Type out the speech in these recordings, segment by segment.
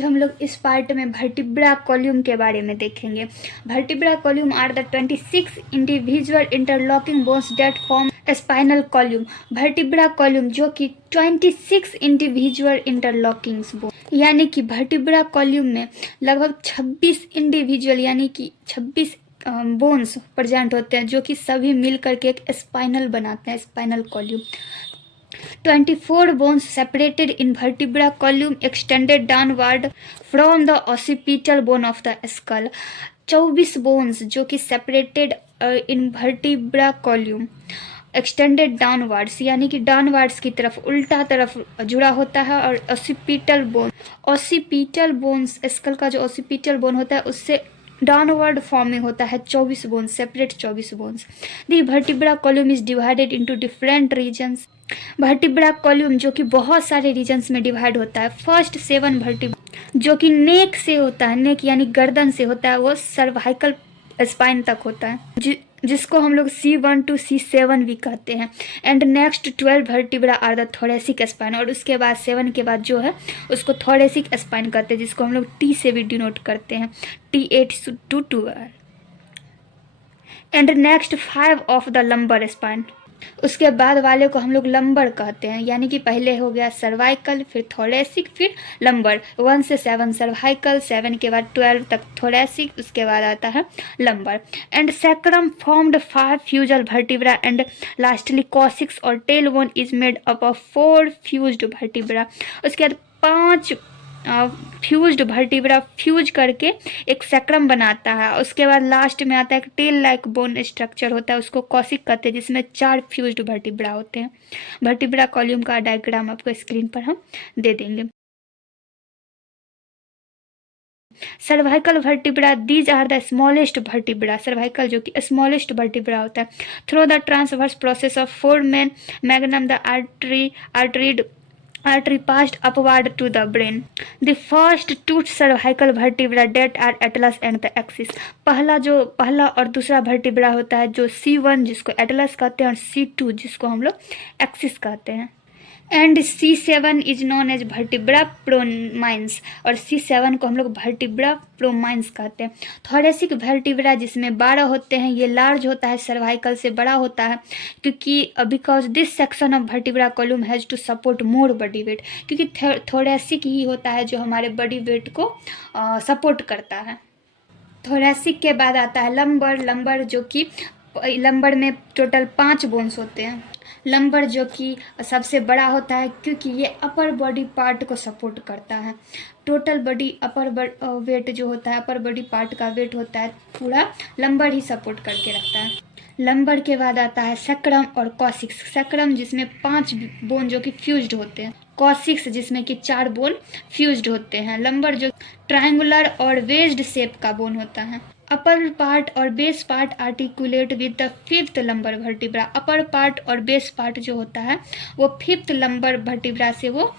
आज हम लोग इस पार्ट में वर्टिब्रा कॉलम के बारे में देखेंगे। Vertebra column are the 26 individual interlocking bones that form spinal column. Vertebra column जो कि 26 इंडिविजुअल इंटरलॉकिंग बोन, यानी कि वर्टिब्रा कॉलम में लगभग 26 इंडिविजुअल यानी कि 26 बोन्स प्रेजेंट होते हैं, जो कि सभी मिल करके एक स्पाइनल बनाते हैं, spinal column. 24 bones separated in vertebra column extended downward from the occipital bone of the skull। 24 bones जो कि separated in vertebra column extended downwards यानी कि डाउनवर्ड्स की तरफ, उल्टा तरफ जुड़ा होता है। और ऑसिपिटल बोन्स, स्कल का जो ऑसिपिटल बोन होता है उससे डाउनवर्ड फॉर्म में होता है 24 bones, separate 24 bones. The vertebra column is divided into different regions. Vertebra column जो कि बहुत सारे रीजन्स में डिवाइड होता है। फर्स्ट 7 वर्टिब्रा जो कि नेक से होता है, नेक यानी गर्दन से होता है, वो सर्वाइकल स्पाइन तक होता है, जिसको हम लोग C1 to C7 भी कहते हैं। And next 12 vertebra are the thoracic spine, और उसके बाद 7 के बाद जो है उसको थोरेसिक स्पाइन कहते हैं, जिसको हम लोग T से भी डिनोट करते हैं, T8 to 12। And next 5 of the lumbar spine, उसके बाद वाले को हम लोग लंबर कहते हैं, यानी कि पहले हो गया सर्वाइकल, फिर थोरेसिक, फिर लंबर। 1 से 7 सर्वाइकल, 7 के बाद 12 तक थोरेसिक, उसके बाद आता है lumbar. And sacrum formed 5 fused vertebra and lastly coccyx और tail bone is made up of 4 fused vertebra. उसके बाद 5 फ्यूज्ड वर्टिब्रा फ्यूज करके एक सैक्रम बनाता है। उसके बाद लास्ट में आता है एक टेल लाइक बोन स्ट्रक्चर होता है, उसको कॉसिक कहते हैं, जिसमें 4 फ्यूज्ड वर्टिब्रा होते हैं। वर्टिब्रा कॉलम का डायग्राम आपको स्क्रीन पर हम दे देंगे। Cervical vertebra, these are the smallest vertebra. Cervical जो कि स्मॉलेस्ट वर्टिब्रा होता है। Through the transverse process of 4 main magnum the artery passed upward to the brain। The first 2 cervical vertebrae that are atlas and the axis। पहला और दूसरा vertebra होता है जो C1 जिसको एटलस कहते हैं और C2 जिसको हम लोग एक्सिस कहते हैं। And C7 is known as vertebra prominens, और C7 को हम लोग वर्टिब्रा प्रोमाइंस कहते हैं। थोरेसिक वर्टिब्रा जिसमें 12 होते हैं, ये लार्ज होता है, सर्वाइकल से बड़ा होता है, क्योंकि because this section of vertebra column has to support more body weight, क्योंकि थोरेसिक ही होता है जो हमारे बॉडी वेट को सपोर्ट करता है। थोरेसिक के बाद आता है लंबर। लंबर जो कि लंबर में टोटल 5 बोन्स होते हैं। लंबर जो कि सबसे बड़ा होता है क्योंकि ये अपर बॉडी पार्ट को सपोर्ट करता है। टोटल बॉडी अपर वेट जो होता है, अपर बॉडी पार्ट का वेट होता है, पूरा लंबर ही सपोर्ट करके रखता है। लंबर के बाद आता है सैक्रम और कॉसिक्स। सैक्रम जिसमें 5 बोन जो कि फ्यूज्ड होते हैं, कॉसिक्स जिसमें कि 4 बोन फ्यूज्ड होते हैं। लंबर जो ट्रायंगुलर और वेज्ड शेप का बोन होता है। अपर पार्ट और base part articulate with the 5th lumbar vertebra. Upper part और बेस पार्ट जो होता है वो 5th लंबर वर्टिब्रा से वो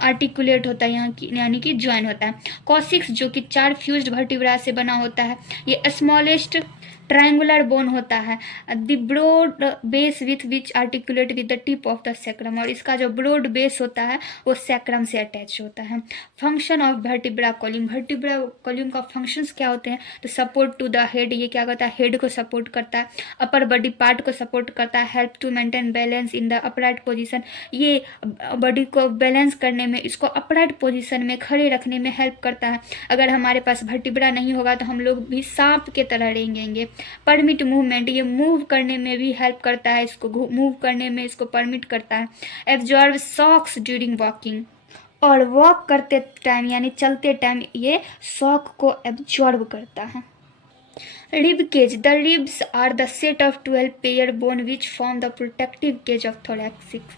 आर्टिकुलेट होता है, यानी कि ज्वाइन होता है। कॉसिक्स जो कि 4 फ्यूज्ड वर्टिब्रा से बना होता है, ये स्मॉलेस्ट ट्रायंगुलर बोन होता है। The broad base with which articulate with the tip of the sacrum, और इसका जो ब्रॉड बेस होता है वो सैक्रम से अटैच होता है। Function of vertebra column, vertebra column का फंक्शंस क्या होते हैं? तो सपोर्ट टू द हेड, ये क्या करता है? हेड को सपोर्ट करता है। अपर बॉडी पार्ट को सपोर्ट करता है। Help to maintain balance in the upright position, ये बॉडी को बैलेंस करने में, इसको अपराइट पोजिशन में खड़े रखने में हेल्प करता है। अगर हमारे पास वर्टिब्रा नहीं होगा तो हम लोग भी सांप के तरह रेंगेंगे। परमिट मूवमेंट, ये मूव करने में भी हेल्प करता है, इसको मूव करने में इसको परमिट करता है। एब्जॉर्ब शॉक्स ड्यूरिंग वॉकिंग, और वॉक करते टाइम यानी चलते टाइम ये शॉक को एब्जॉर्ब करता है। Rib cage, the ribs are the set of 12 pair bone which form the protective cage of thorax.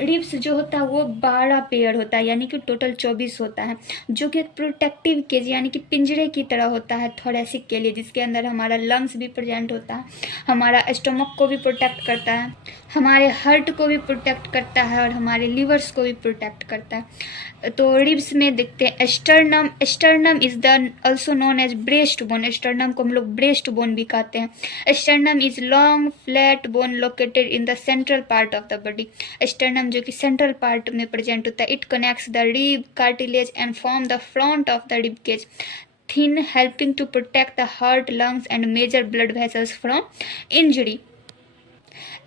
Ribs जो होता है वो 12 पेयर होता है, यानी कि टोटल 24 होता है, जो कि एक प्रोटेक्टिव केज यानी कि पिंजरे की तरह होता है थोरैसिक के लिए, जिसके अंदर हमारा लंग्स भी प्रेजेंट होता है, हमारा स्टमक को भी प्रोटेक्ट करता है, हमारे हार्ट को भी प्रोटेक्ट करता है, और हमारे लिवर्स को भी प्रोटेक्ट करता है। तो रिब्स में देखते हैं sternum. Sternum is the also known as breast bone. Sternum को हम लोग ब्रेस्ट बोन भी कहते हैं। Sternum is long flat bone located in the central part of the body. Sternum जो कि सेंट्रल पार्ट में प्रेजेंट होता है। It connects the rib cartilage and form the front of the rib cage, thin, helping to protect the heart, lungs and major blood vessels from injury।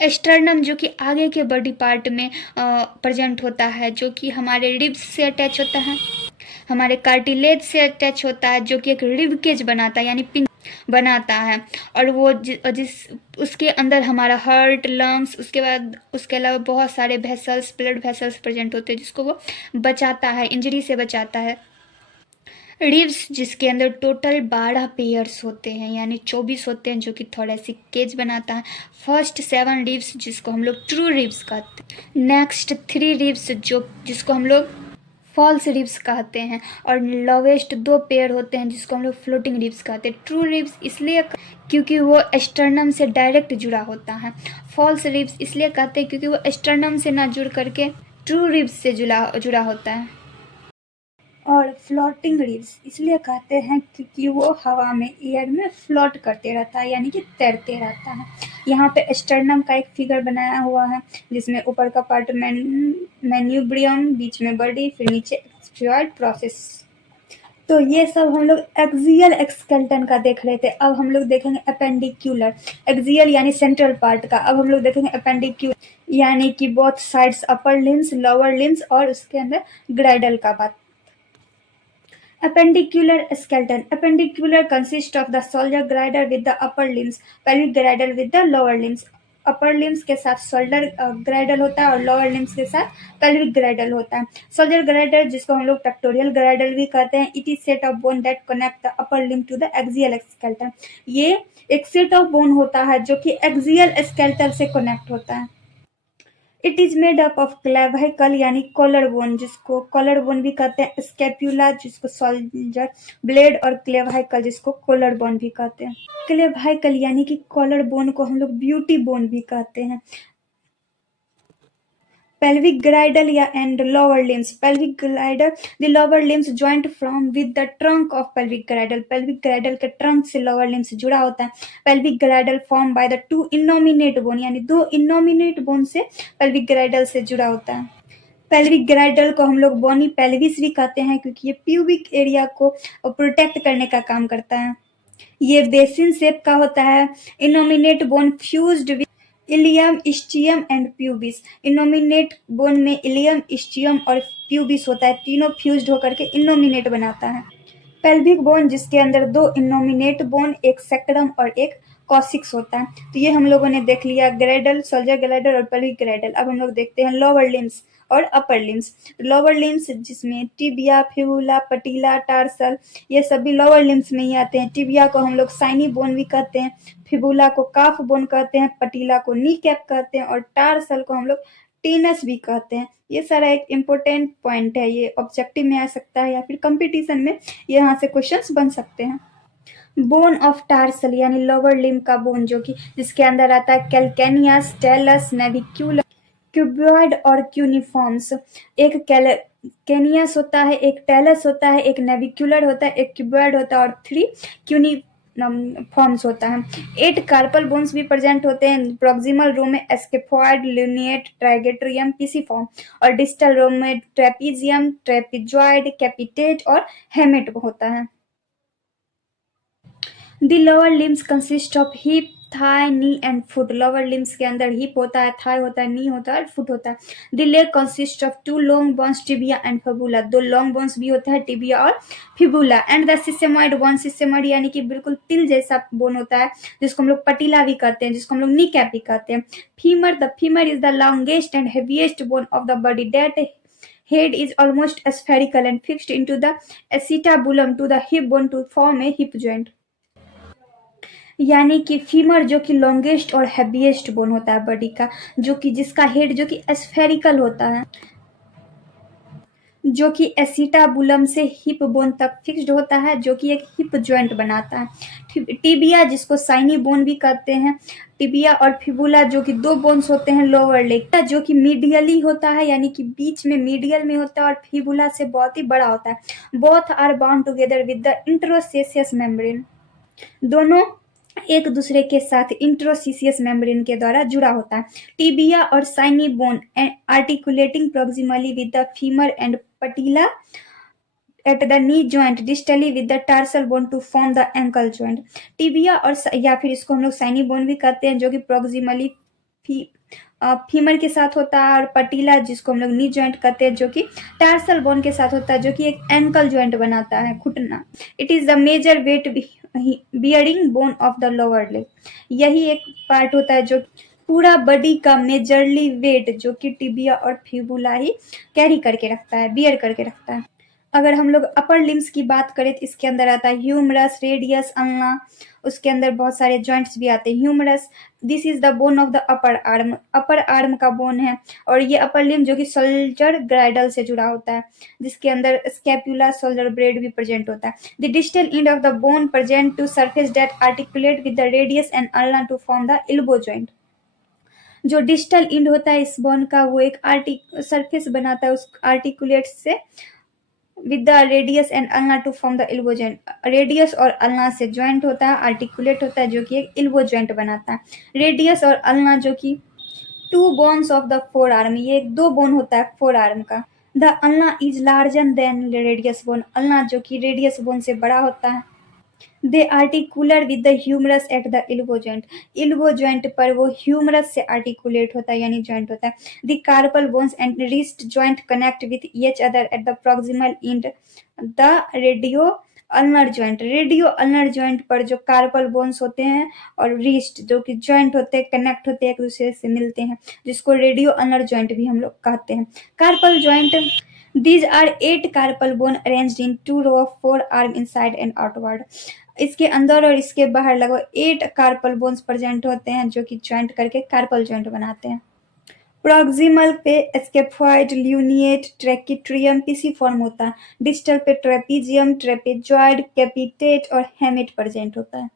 Sternum जो कि आगे के body part में present होता है, जो कि हमारे रिब्स से अटैच होता है, हमारे कार्टिलेज से अटैच होता है, जो कि एक रिब केज बनाता है यानी पिन बनाता है। और वो जिस उसके अंदर हमारा हार्ट, लंग्स, उसके बाद उसके अलावा बहुत सारे वेसल्स, ब्लड वेसल्स प्रेजेंट होते हैं, जिसको वो बचाता है, इंजरी से बचाता है। रिब्स जिसके अंदर टोटल 12 पेयर्स होते हैं यानी 24 होते हैं, जो कि थोरेसिक केज बनाता है। फर्स्ट 7 रिब्स जिसको हम लोग ट्रू रिब्स कहते हैं। नेक्स्ट 3 रिब्स जिसको हम लोग फॉल्स रिब्स कहते हैं। और लोवेस्ट 2 पेयर होते हैं जिसको हम लोग फ्लोटिंग रिब्स कहते हैं। ट्रू रिब्स इसलिए क्योंकि वो स्टर्नम से डायरेक्ट जुड़ा होता है। फॉल्स रिब्स इसलिए कहते हैं क्योंकि वो स्टर्नम से ना जुड़ करके ट्रू रिब्स से जुड़ा होता है। और फ्लोटिंग रिब्स इसलिए कहते हैं क्योंकि वो हवा में, एयर में फ्लोट करते रहता है यानी कि तैरते रहता है। यहाँ पे स्टर्नम का एक फिगर बनाया हुआ है जिसमें ऊपर का पार्ट मैन्यूब्रियम, बीच में बॉडी, फिर नीचे एक्सट्रॉइड प्रोसेस। तो ये सब हम लोग एक्सियल स्केलेटन का देख रहे थे। अब हम लोग देखेंगे अपेंडिक्यूलर। एक्सियल यानी सेंट्रल पार्ट का। अब हम लोग देखेंगे अपेंडिक्यूलर यानी कि both sides, upper limbs, lower limbs और उसके अंदर ग्राइडल का बात। Appendicular skeleton. Appendicular consists of the shoulder girdle with the upper limbs, pelvic girdle with the lower limbs. Upper limbs के साथ शोल्डर ग्राइडल होता है और लोअर लिम्स के साथ पेल्विक ग्राइडल होता है। शोल्डर ग्राइडल जिसको हम लोग पेक्टोरियल ग्राइडल भी कहते हैं। It is set of bone that connect the upper limb to the axial skeleton. ये एक सेट ऑफ बोन होता है जो कि एक्सियल स्केलेटन से कनेक्ट होता है। It is made up of clavicle यानी कॉलर बोन, जिसको कॉलर बोन भी कहते हैं। स्कैप्यूला जिसको सोल्जर ब्लेड, और क्लेविकल जिसको कॉलर बोन भी कहते हैं। क्लेविकल यानी कि कॉलर बोन को हम लोग ब्यूटी बोन भी कहते हैं। Pelvic girdle and lower limbs. Pelvic girdle, the lower limbs joint from with the trunk of pelvic girdle. Pelvic girdle के trunk से lower limbs जुड़ा होता है। Pelvic girdle formed by the 2 innominate bone यानी 2 innominate bone से pelvic girdle से जुड़ा होता है। पेल्विक ग्राइडल को हम लोग बोनी पेल्विस भी कहते हैं क्योंकि ये प्यूबिक एरिया को प्रोटेक्ट करने का काम करता है। ये बेसिन शेप का होता है। Innominate bone fused with ilium, ischium and pubis. Innominate bone में इलियम, इस्चियम और प्यूबिस होता है, तीनों फ्यूज्ड होकर के इनोमिनेट बनाता है। पेल्विक बोन जिसके अंदर 2 इनोमिनेट बोन, एक सेक्रम और एक कॉसिक्स होता है। तो ये हम लोगों ने देख लिया ग्रेडल, सोल्जर ग्रेडल और पेल्विक ग्रेडल। अब हम लोग देखते हैं लोअर लिम्स और अपर लिम्स। लोअर लिम्स जिसमें टिबिया, फिबुला, पटीला, टार्सल, ये सभी लोअर लिम्स में ही आते हैं। टिबिया को हम लोग साइनी बोन भी कहते हैं, फिबुला को काफ बोन कहते हैं, पटीला को नी कैप कहते हैं और टार्सल को हम लोग टीनस भी कहते हैं। ये सारा एक इम्पोर्टेंट पॉइंट है, ये ऑब्जेक्टिव में आ सकता है या फिर कंपटीशन में यहाँ से क्वेश्चंस बन सकते हैं। बोन ऑफ टार्सल यानी लोअर लिम्ब का बोन जो कि जिसके अंदर आता है कैल्केनियस, टेलस, नेविक्यूलर, क्यूबॉइड और क्यूनिफॉर्म्स। एक कैल्केनियस होता है, एक टेलस होता है, एक नेविक्यूलर होता है, एक क्यूबॉइड होता है और 3 क्यूनिफॉर्म्स होता है। 8 कार्पल बोन्स भी प्रेजेंट होते हैं। प्रोक्सिमल रो में एस्केफॉइड, लिनिएट, ट्राइगेट्रियम, पिसिफॉर्म और डिस्टल रो में ट्रेपीजियम, ट्रेपीजॉइड, कैपिटेट और हेमेट होता है। The lower limbs consist of hip, thigh, knee and foot. Lower limbs के अंदर hip होता है, thigh होता है, knee होता है और foot होता है। The leg consists of 2 long bones, tibia and fibula. 2 long bones भी होता है, tibia और fibula. And the sesamoid bone, sesamoid यानी कि बिल्कुल तिल जैसा बोन होता है जिसको हम लोग पटीला भी कहते हैं, जिसको हम लोग नी कैप भी कहते हैं। Femur, the femur is the longest and heaviest bone of the body. That head is almost spherical and fixed into the acetabulum to the hip bone to form a hip joint. यानी कि femur जो कि longest और heaviest bone होता है body का, जो कि जिसका हेड जो कि स्फेरिकल होता है, जो कि एसिटाबुलम से हिप बोन तक फिक्स्ड होता है, जो कि एक हिप जॉइंट बनाता है। टिबिया जिसको साइनी बोन भी कहते हैं। टिबिया और फिबुला जो कि 2 बोन्स होते हैं लोअर लेग का, जो कि मीडियली होता है यानी कि बीच में मीडियल में होता है और फिबुला से बहुत ही बड़ा होता है। Both are bound together with the interosseous membrane. दोनों एक दूसरे के साथ इंट्रोसिसियस मेम्ब्रेन के द्वारा जुड़ा होता है। टिबिया और shin bone articulating proximally with the femur and patella at the knee joint distally with the tarsal bone to form the ankle joint। Tibia और या फिर इसको हम लोग साइनी बोन भी कहते हैं, जो कि प्रोक्सिमली फीमर के साथ होता है, और पटीला जिसको हम लोग नी जॉइंट कहते हैं, जो कि टार्सल बोन के साथ होता है, जो कि एक एंकल जॉइंट बनाता है, घुटना। It is the major weight bearing bone of the lower leg. यही एक पार्ट होता है जो पूरा बॉडी का मेजरली वेट जो कि टिबिया और फिबुला ही कैरी करके रखता है, बियर करके रखता है। अगर हम लोग अपर लिम्स की बात करें तो इसके अंदर आता है ह्यूमरस, रेडियस, अल्ना। उसके अंदर बहुत सारे जॉइंट्स भी आते हैं। Humerus, this is the bone of the upper arm, upper arm का बोन है। और ये अपर लिम्ब जो कि शोल्डर ग्राइडल से जुड़ा होता है, जिसके अंदर स्कैपुला, शोल्डर ब्लेड भी प्रेजेंट होता है। The distal end of the bone present to surface that articulate with the radius and ulna to form the elbow joint. जो डिस्टल इंड होता है इस बोन का, वो एक सरफेस बनाता है उस आर्टिकुलेट से with the radius and ulna to form the elbow joint. Radius और अल्ना से ज्वाइंट होता है, आर्टिकुलेट होता है, जो कि एक एल्बो जॉइंट बनाता है। रेडियस और अल्ना जो कि two bones of the forearm, ये एक दो बोन होता है फोर आर्म का। The ulna is larger than radius bone, ulna जो कि रेडियस बोन से बड़ा होता है। They articular with the humerus at the elbow joint, elbow joint पर वो ह्यूमरस से आर्टिकुलेट होता है यानी जॉइंट होता है। The carpal bones and wrist joint connect with each other at the proximal and the radio ulnar joint, radio ulnar joint पर जो कार्पल बोन्स होते हैं और रिस्ट जो कि जॉइंट होते हैं, कनेक्ट होते हैं, एक दूसरे से मिलते हैं, जिसको रेडियो अल्नर जॉइंट भी हम लोग कहते हैं। Carpal joint, these are 8 carpal bone arranged in 2 row of 4 arm inside and outward। इसके अंदर और इसके बाहर लगभग 8 कार्पल बोन्स प्रेजेंट होते हैं, जो कि ज्वाइंट करके कार्पल जॉइंट बनाते हैं। प्रॉक्सिमल पे स्केफॉइड, ल्यूनिएट, ट्रैकिट्रियम पिसीफॉर्म होता है। डिस्टल पे ट्रेपीजियम, ट्रेपेजॉइड, कैपिटेट और हेमेट प्रेजेंट होता है।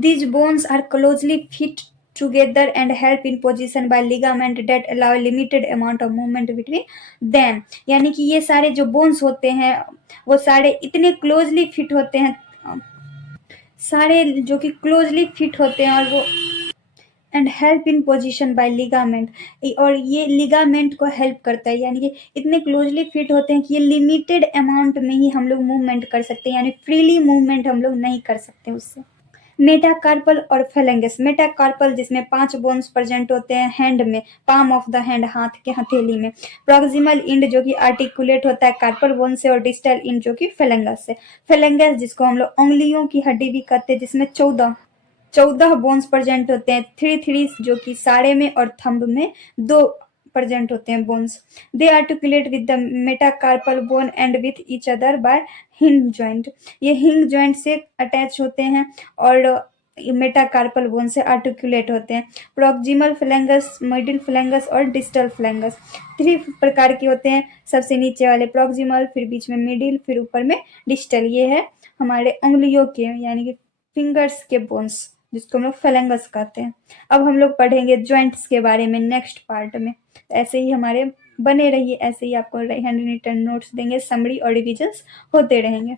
These bones are closely fit together and help in position by ligament that allow limited amount of movement between them। यानी कि ये सारे जो बोन्स होते हैं वो सारे इतने क्लोजली फिट होते हैं, सारे जो कि क्लोजली फिट होते हैं, और वो and help in position by ligament, और ये लिगामेंट को हेल्प करता है, यानी कि इतने क्लोजली फिट होते हैं कि ये लिमिटेड अमाउंट में ही हम लोग मूवमेंट कर सकते हैं, यानी फ्रीली मूवमेंट हम लोग नहीं कर सकते उससे। मेटाकार्पल और फेलेंगस, मेटाकार्पल जिसमें 5 बोन्स प्रेजेंट होते हैं हैंड में, पाम ऑफ द हैंड, हाथ के हथेली में। प्रॉक्सिमल इंड जो कि आर्टिकुलेट होता है कार्पल बोन से, और डिस्टल इंड जो कि फेलेंगस से। फेलेंगस जिसको हम लोग उंगलियों की हड्डी भी कहते हैं, जिसमें 14 बोन्स प्रेजेंट होते हैं, 3 जो कि साड़े में और थंब में 2 प्रेजेंट होते हैं bones. They articulate with the metacarpal bone and with each other by हिंग जॉइंट, ये हिंग जॉइंट से अटैच होते हैं और मेटाकार्पल बोन से आर्टिकुलेट होते हैं। प्रॉक्सिमल फ्लैंगस, मिडिल फ्लैंगस और डिस्टल फ्लैंगस 3 प्रकार के होते हैं। सबसे नीचे वाले प्रॉक्सिमल, फिर बीच में मिडिल, फिर ऊपर में डिस्टल। ये है हमारे उंगलियों के यानी कि फिंगर्स के बोन्स, जिसको हम लोग फेलेंगस कहते हैं। अब हम लोग पढ़ेंगे जॉइंट्स के बारे में नेक्स्ट पार्ट में। ऐसे ही हमारे बने रहिए, ऐसे ही आपको हैंड रिटन नोट्स देंगे, समरी और रिविजन्स होते रहेंगे।